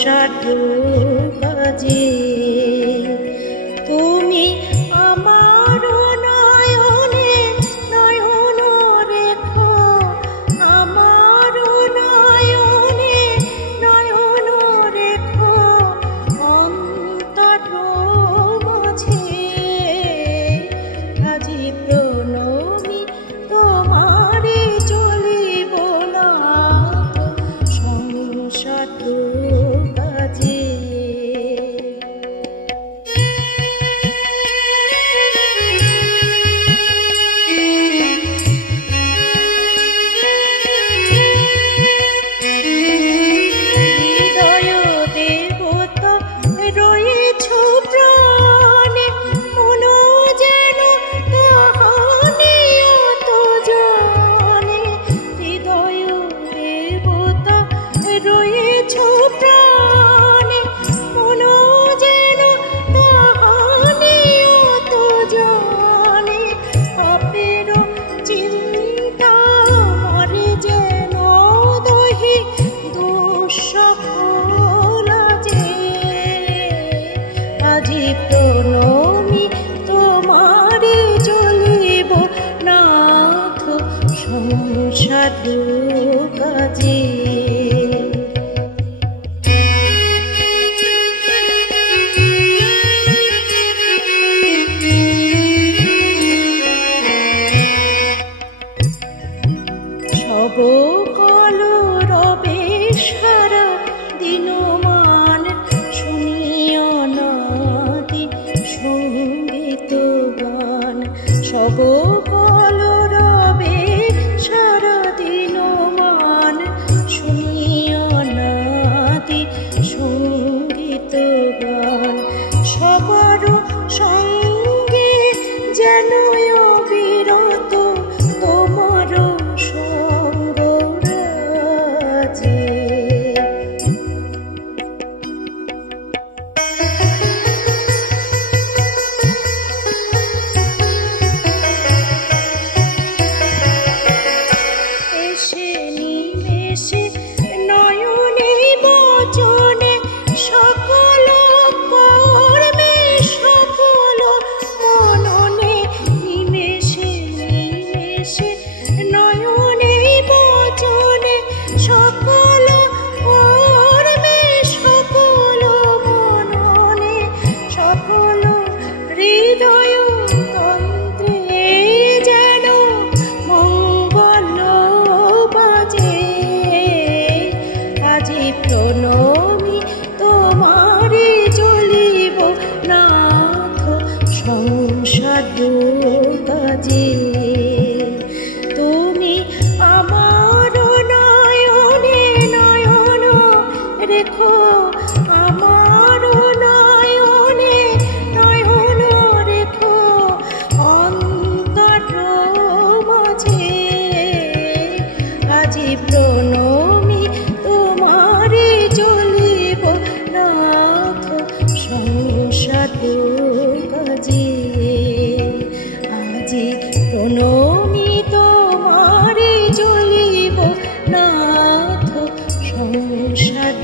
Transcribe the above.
সাধু কাজে তুমি আমার নয়নে নয়ন রেখো, আমার নয়নে নয়ন রেখো অন্তর মাঝে। আজি প্রণমী তোমারে চলিব না সংসার কাজে। হৃদয় দেবতা রয়েছ প্রাণে, মন যেন তাহানে অত জানে। হৃদয় দেবতা রয়েছ প্রাণে, মন যেন তাহানে অত জানে। পাপের চিন্তা মরে যেন দহি দুঃসফল যে। আজি প্রণমী তোমারে চলিব নাথ সংসার কাজে। সবকল রবে সারা দিনমান, শুনিও নাতি সঙ্গীত গান। সবকল রবে সারা দিনমান, শুনিও নাতি সঙ্গীত গান। সবার সঙ্গে যেন অবিরত তোমার সঙ্গ রাজে। এসে নিমেষে নয়নে বচনে সকল কর্মে সকল মননে। নিমেষে নিমেষে নয়নে বচনে সকল কর্মে সকল মননে। সকল হৃদয় তন্ত্রে যেন মঙ্গল বাজে। আজি প্রণমী তোমারে চলিব নাথ সংসার কাজে। তুমি আমার নয়নে নয়ন রেখো, আমার নয়নে নয়ন রেখো অন্তর মাঝে। আজি প্রণমী তোমারে চলিব নাথ সংসার কাজে। আজি প্রণমী তোমারে চলিব নাথ সংসার